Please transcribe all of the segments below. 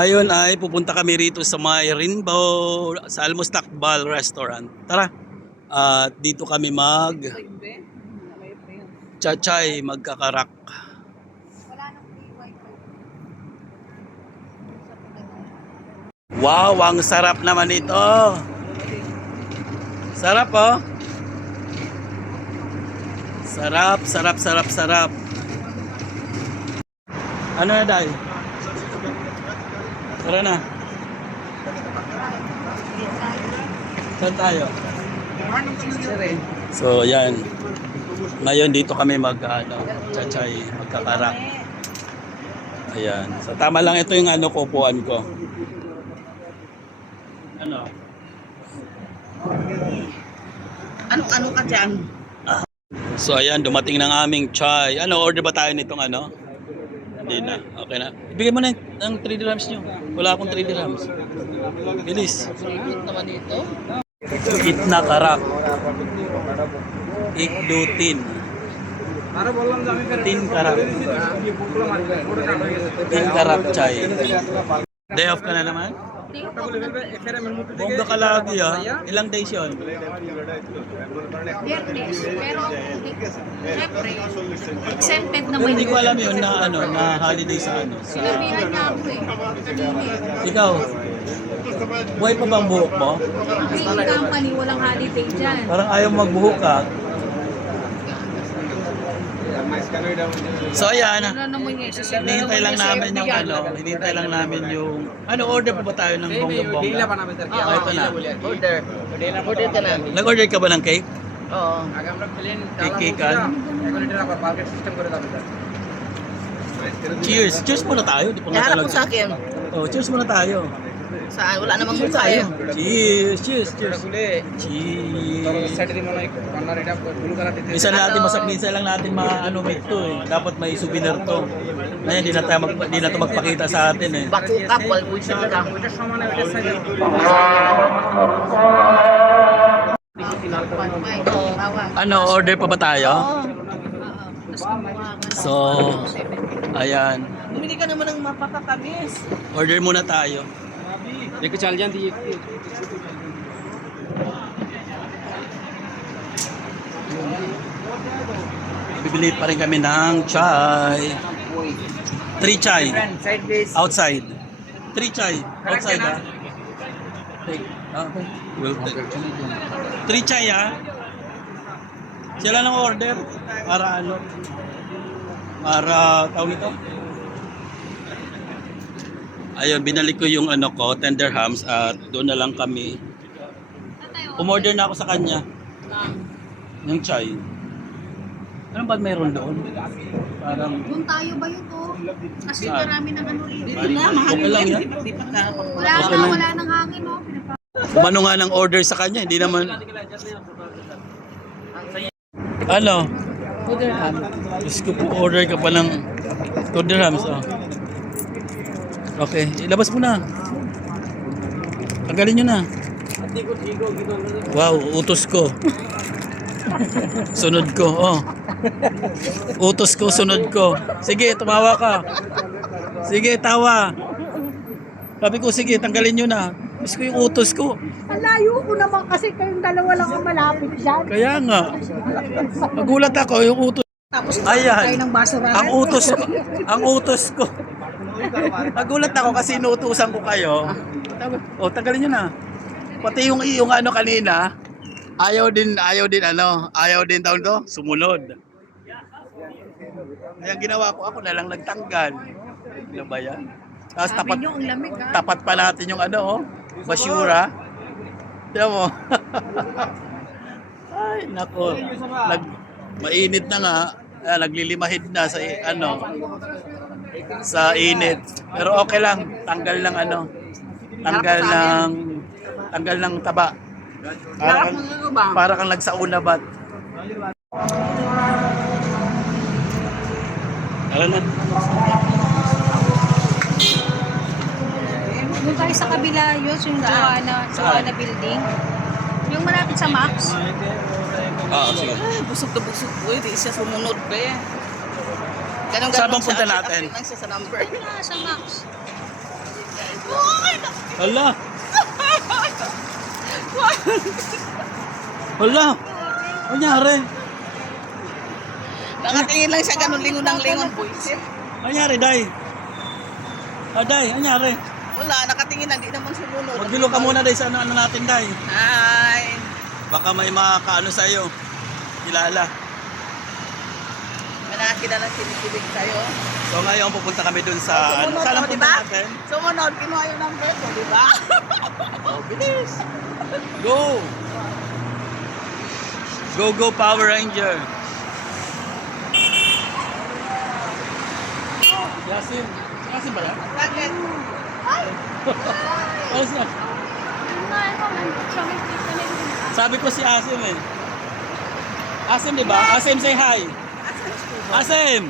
Ngayon ay pupunta kami rito sa may Rainbow, sa Al-Mustakbal Restaurant. Tara. At dito kami chachay, magkakarak. Wow, ang sarap naman ito. Sarap oh. Sarap, sarap, sarap, sarap. Ano na dahil? Tara na. Saan tayo? So, yan. Ngayon dito kami chachay, magkakarak. Ayan. So, tama lang ito yung kupuan ko. Ano? Ano ka dyan? So, ayan. Dumating ng aming chai. Order ba tayo nitong Hindi na. Okay na. Ibigay mo na ng 3 dirhams nyo. Wala akong 3 dirhams. Bilis. Ano naman ito? Itna karak. Ikdutin. Tin karak. Tin karak chai. Day off ka na naman? Bongga ka lagi Ilang days yun? Biyernes. Pero, syempre, exempted naman. Hindi ko alam yun na holiday sa Sinabihan niya ako eh. Ikaw, buhay pa bang buhok mo? Yung company, walang holiday dyan. Parang ayaw magbuhok ka. So ayan, Ano naman yung isa? hinihintay lang namin yung hinihintay lang namin yung order pa ba tayo ng bongga-bongga? Ito na. Order ka na. Nag-order ka ba ng cake? Oo. Cake kan? Cheers! Cheers muna tayo. Di pa nga Iharap mo sa talaga. akin. Oh, cheers muna tayo. Saan? Wala namang mukha eh. Cheers! Cheers! Cheers! Cheers! Minsan lang natin may ito eh. Dapat may souvenir to. Ngayon, di na to magpakita sa atin eh. Baku kap, wal buisit ka. Order pa ba tayo? So, ayan. Bumili ka naman ng mapakatamis. Order muna tayo. लेके चल जाती है Bibili pa rin kami ng chai. 3 chai. Outside. 3 chai. Outside Take. Okay. We'll take. 3 chai Sila lang order. Para Para tawag ito. Ayun, binalik ko yung tender hams at doon na lang kami. Umorder na ako sa kanya. Yung chai. Ano ba meron doon? Parang Doon tayo ba yun to? Kasi marami ng rin. Dito na, mahal okay lang yan. Wala nang hangin no? Ano nga ng order sa kanya, hindi naman. Diyos ko po, order ka pa ng 2 dirhams. Okay, ilabas mo na. Tanggalin nyo na. Wow, utos ko. Sunod ko, Utos ko, sunod ko. Sige, tumawa ka. Sige, tawa. Sabi ko, sige, tanggalin nyo na. Diyos ko yung utos ko. Malayo ko naman kasi kayong dalawa lang ang malapit dyan. Kaya nga. Magulat ako, yung utos. Tapos Ayan. kayo ng basurahan. Ang utos ko. Nagulat ako kasi inuutusan ko kayo. Tanggalin nyo na. Pati yung kanina, ayaw din taon to, sumunod. Kaya ginawa ko, ako na lang nagtanggal. Ano ba yan? Tapos Sabi nyo, ang lamig tapat pa natin yung basura. Tiyan mo. Ay, nako. Mainit na nga. Naglilimahid na sa init. Pero okay lang, tanggal ng taba. Para kang nagsauna bat. Tara na. Doon tayo sa kabila, yun, yung Joanna building. Yung malapit sa Max. Sige. Busog na busog po. Hindi siya sumunod pa eh. Saan bang punta natin? Sa number. Sa Max. Hala. Hala. Ano nangyari? Nakatingin lang siya ganun lingon ng lingon, boys. Ano nangyari, Day? Ah, Day, ano nangyari? Wala, nakatingin lang, di naman sumunod. Magbilo ka muna, Day, sa ano natin, Day. Hi. Baka may makakaano sa'yo. Kilala. May nakakilala sinikilig sa'yo. So ngayon pupunta kami dun sa ano. Saan ang punta diba? natin? Sumunod, kinuha yung number ko, di ba? Oh, bilis. Go! Go, go, Power Ranger. Yasin. Yasin ba yan? Bakit? Ano siya? Sabi ko si Asim eh. Asim, di ba? Asim, say hi. Asim!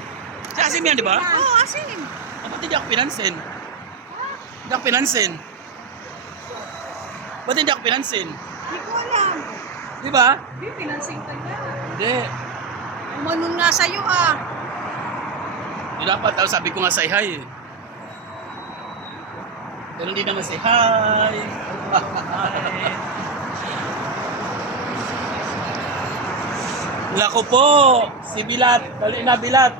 Si Asim yan, di ba? Oo, asin. Ba't hindi ako pinansin? Hindi ako pinansin. Ba't hindi ako pinansin? Hindi ko alam. Di ba? Hindi, pinansing ka na. Hindi. Umanon nga sa'yo ah. Di dapat. Tapos sabi ko nga say hi eh. Pero hindi naman say hi. Hi. Lako po. Si Bilat. Dali na Bilat.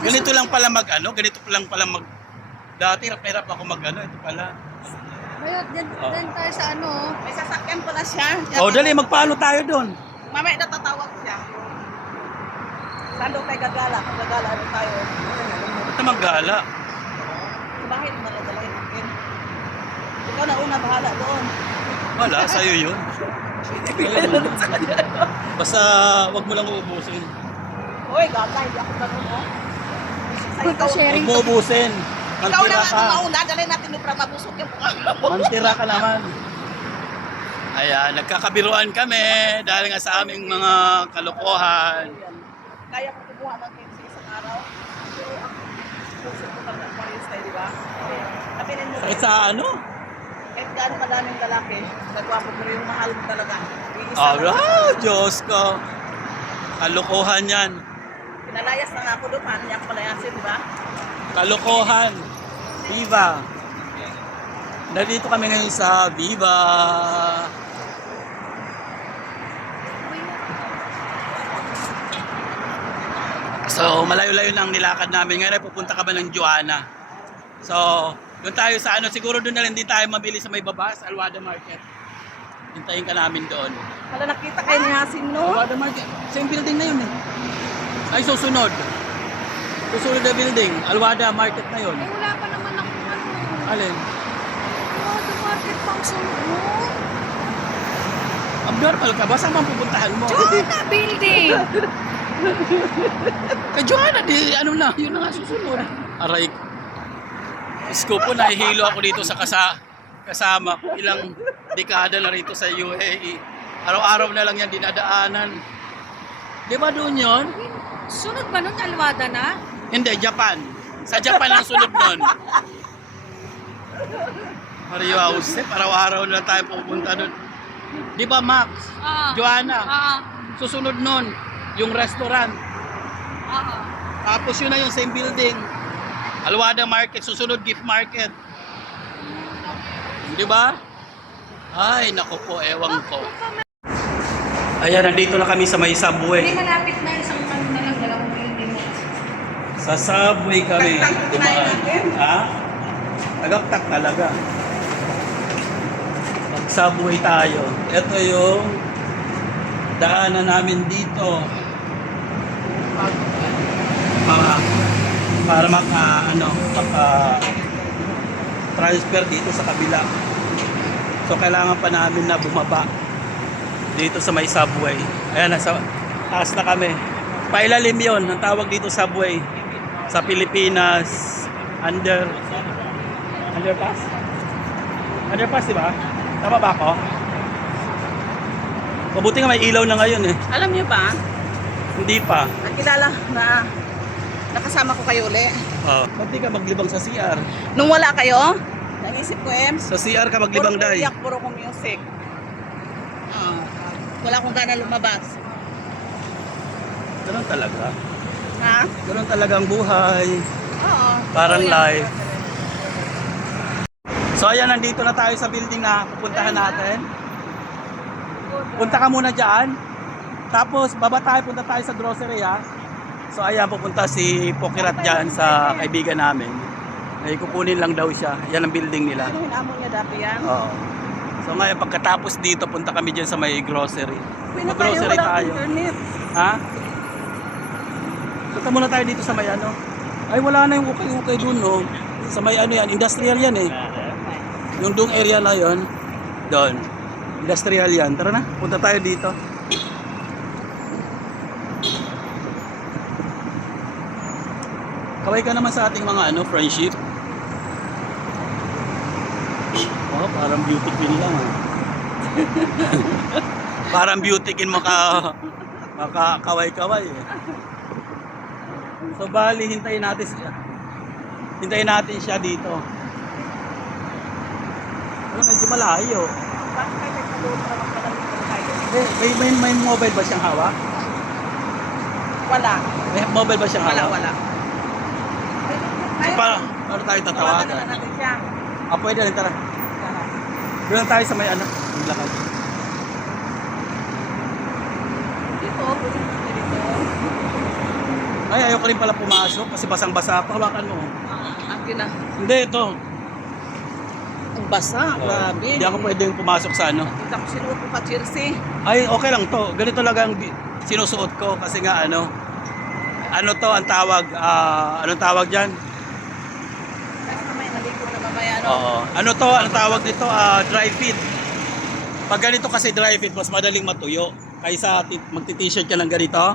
Ganito lang pala mag ano. Ganito lang pala mag. Dati hirap ako mag ano. Ito pala. Bayot, dyan tayo sa ano. May sasakyan pala siya. Oh, dali. Magpalo tayo doon. Mamaya natatawag siya. Saan daw tayo gagala? Kung gagala, ano tayo? Ba't naman gala? Sa bahay naman nadalahin natin. Ikaw na una, bahala doon. Wala. Sa'yo yun. Basta wag mo lang uubusin. Uy, gala, hindi ako ganun, oh. Ikaw, Huwag mo ubusin. ikaw na Mantira nga ka. ang mauna, dalhin natin yung para mabusog yung mukha mo. Mantira ka naman. Ayan, nagkakabiruan kami dahil nga sa aming mga kalokohan. Kaya ko kumuha ng 15 isang araw. Pero ang puso ko talaga pares tayo, di ba? Kapinin mo, Sakit sa ano? kahit gaano kadaming lalaki, nagwapo pero yung mahal mo talaga. Iisa lang. Ah, Diyos ko. Kalokohan yan. Pinalayas na nga ako doon, paano niya ako palayasin, di ba? Kalokohan. Viva. Nandito kami ngayon sa Viva. So, malayo-layo na ang nilakad namin. Ngayon ay pupunta kami ng Joanna. So, doon tayo sa ano, siguro doon na lang din tayo mabili sa may baba, sa Alwada Market. Hintayin ka namin doon. Hala, nakita kayo ni Hasin, no? Alwada Market, same building na yun eh. Ay, susunod. Susunod na building, Alwada Market na yun. Eh, wala pa naman akong ano. Alin? Oh, the market pang sunod mo. Abnormal ka ba? Saan bang pupuntahan mo? Joanna Building! Kay Joanna, di ano na, yun na nga susunod. Aray ko. Isko po, nahihilo ako dito sa kasama ko. Ilang dekada na rito sa UAE. Araw-araw na lang yan dinadaanan. Di ba doon yun? Sunod ba nun, Alwada na? Hindi, Japan. Sa Japan ang sunod nun. Mario Josep, araw-araw na lang tayo pupunta doon. Di ba Max? Joanna, susunod nun, yung restaurant. Tapos yun na yung same building. Alwada Market, susunod gift market. Di ba? Ay, naku po, ewan ko. Ayan, nandito na kami sa may Hindi subway. malapit na isang ano na lang, dalawang building mo. Sa subway kami. Dumaan. Ha? Tagaktak talaga. Mag-subway tayo. Ito yung daanan namin dito. Para transfer dito sa kabila. So kailangan pa namin na bumaba dito sa may subway. Ayan, nasa taas na kami. Pailalim yon, ang tawag dito subway. Sa Pilipinas, underpass? Underpass, di ba? Tama ba ako? Mabuti nga may ilaw na ngayon eh. Alam niyo ba, Hindi pa. nakilala na nakasama ko kayo uli. Oh. Ba't di ka maglibang sa CR? Nung wala kayo, naisip ko Sa CR ka maglibang, puro Day. iyak, puro ko music. Wala akong gana lumabas. Ganun talaga. Ha? Ganun talaga ang buhay. Oo. Parang Oo, yan. live. So ayan, nandito na tayo sa building na pupuntahan natin. Punta ka muna dyan. Tapos baba tayo, punta tayo sa grocery ha. So ayan, pupunta si Pokirat dyan sa kaibigan namin. Ay kukunin lang daw siya. Yan ang building nila. Ano hinamo niya dati yan? Oo. So ngayon pagkatapos dito, punta kami dyan sa may grocery. Uwi na tayo, Mag-grocery walang tayo. internet. Ha? Punta muna tayo dito sa may ano. Ay wala na yung ukay-ukay dun no. Sa may ano yan, industrial yan eh. Yung doong area na yon, doon. Industrial yan. Tara na, punta tayo dito. Kaway ka naman sa ating mga ano, friendship. Oh, parang beauty queen lang ah. Parang beauty queen kaway-kaway eh. So bali, hintayin natin siya. Hintayin natin siya dito. Pero medyo malayo. Bakit kayo nagpatuloy na magpadaling tayo? May mobile ba siyang hawak? Wala. May mobile ba siyang Wala, hawak? wala. So, paano tayo Tawagan tatawagan? na lang natin siya. Ah, pwede rin, tara. Doon lang tayo sa may ano, yung lakad. Dito, pwede natin dito. Ay, ayoko rin pala pumasok kasi basang-basa ako. Hawakan mo. Akin na. Hindi, ito. Ang basa, grabe. Hindi ako pwedeng pumasok sa ano. Kita ko sinuot ko pa jersey. Ay, okay lang to. Ganito lang ang sinusuot ko kasi nga ano to ang tawag, anong tawag dyan? Kasi may naligo na mamaya, no? Oo. Ano to, anong tawag dito? Dry fit. Pag ganito kasi dry fit, mas madaling matuyo. Kaysa magti-t-shirt ka ng ganito.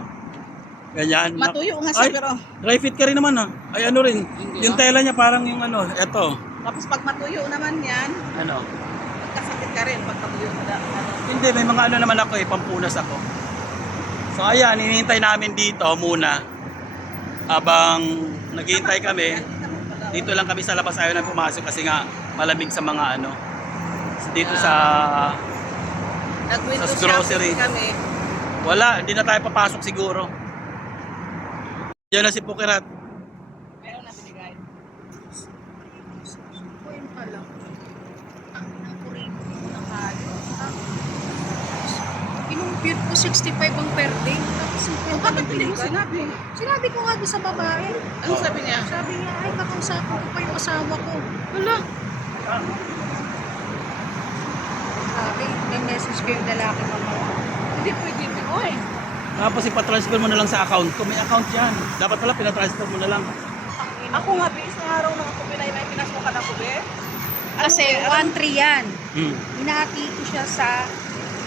Ganyan. Matuyo nga siya, Ay, pero dry fit ka rin naman ah. Ay ano rin. Hindi, Yung ah. tela niya parang yung ano, eto. tapos pag matuyo naman yan, Ano. magkasakit ka rin pag matuyo na ano. Hindi, may mga ano naman ako eh, pampunas ako. So ayan, hinihintay namin dito muna. Habang naghihintay kami, dito lang kami sa labas, ayaw na pumasok kasi nga malamig sa mga ano. Dito sa Nag-window Sa grocery. shopping kami. wala, hindi na tayo papasok siguro. Diyan na si Pokirat. Meron na binigay. Kuya pa lang. Ang kurito ng halo. Pinumpute ko 65 ang per day. Tapos 50 Bakit lang hindi mo binigay. sinabi? Sinabi ko nga doon sa babae. Ano sabi niya? Sabi niya, ay kakausapin ko pa yung asawa ko. Wala. Sabi, may message ko yung lalaki mamaya. Hindi pwede. Oy, Tapos ipatransfer mo na lang sa account ko. May account yan. Dapat pala pinatransfer mo na lang. ako nga, isang araw na ako pinay na pinasukan ako, be. Kasi 1-3 yan. Hmm. Hinahati ko siya sa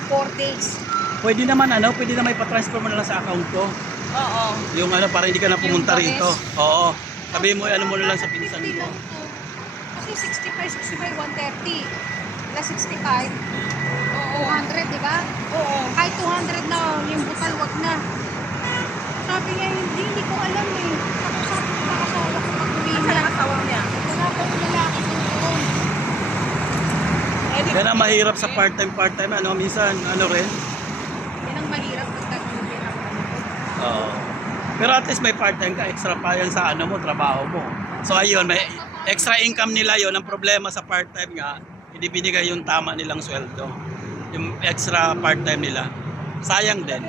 4 days. Pwede naman ano, pwede na may patransfer mo na lang sa account ko. Oo. Yung ano, para hindi ka na pumunta Yung rito. Oo. Sabi mo, ano mo na lang sa 50 pinsan ko. lang to. Kasi 65, 130. Plus 65, Oo. 200, di ba? Oo. Kahit 200 na yung butal, wag na. Sabi niya, hindi ko alam eh. Ako sabi ko na asawa ko pag-uwi Kasi niya. ang asawa niya. Wala pa yung lalaki ko doon. Eh, di Yan ang mahirap sa part-time, ano, minsan, ano rin. Yan ang mahirap pagka-uwi na Oo. Pero at least may part-time ka, extra pa yan sa ano mo, trabaho mo. So ayun, may extra income nila yon. Ang problema sa part-time nga, hindi binigay yung tama nilang sweldo. Yung extra part-time nila. Sayang din.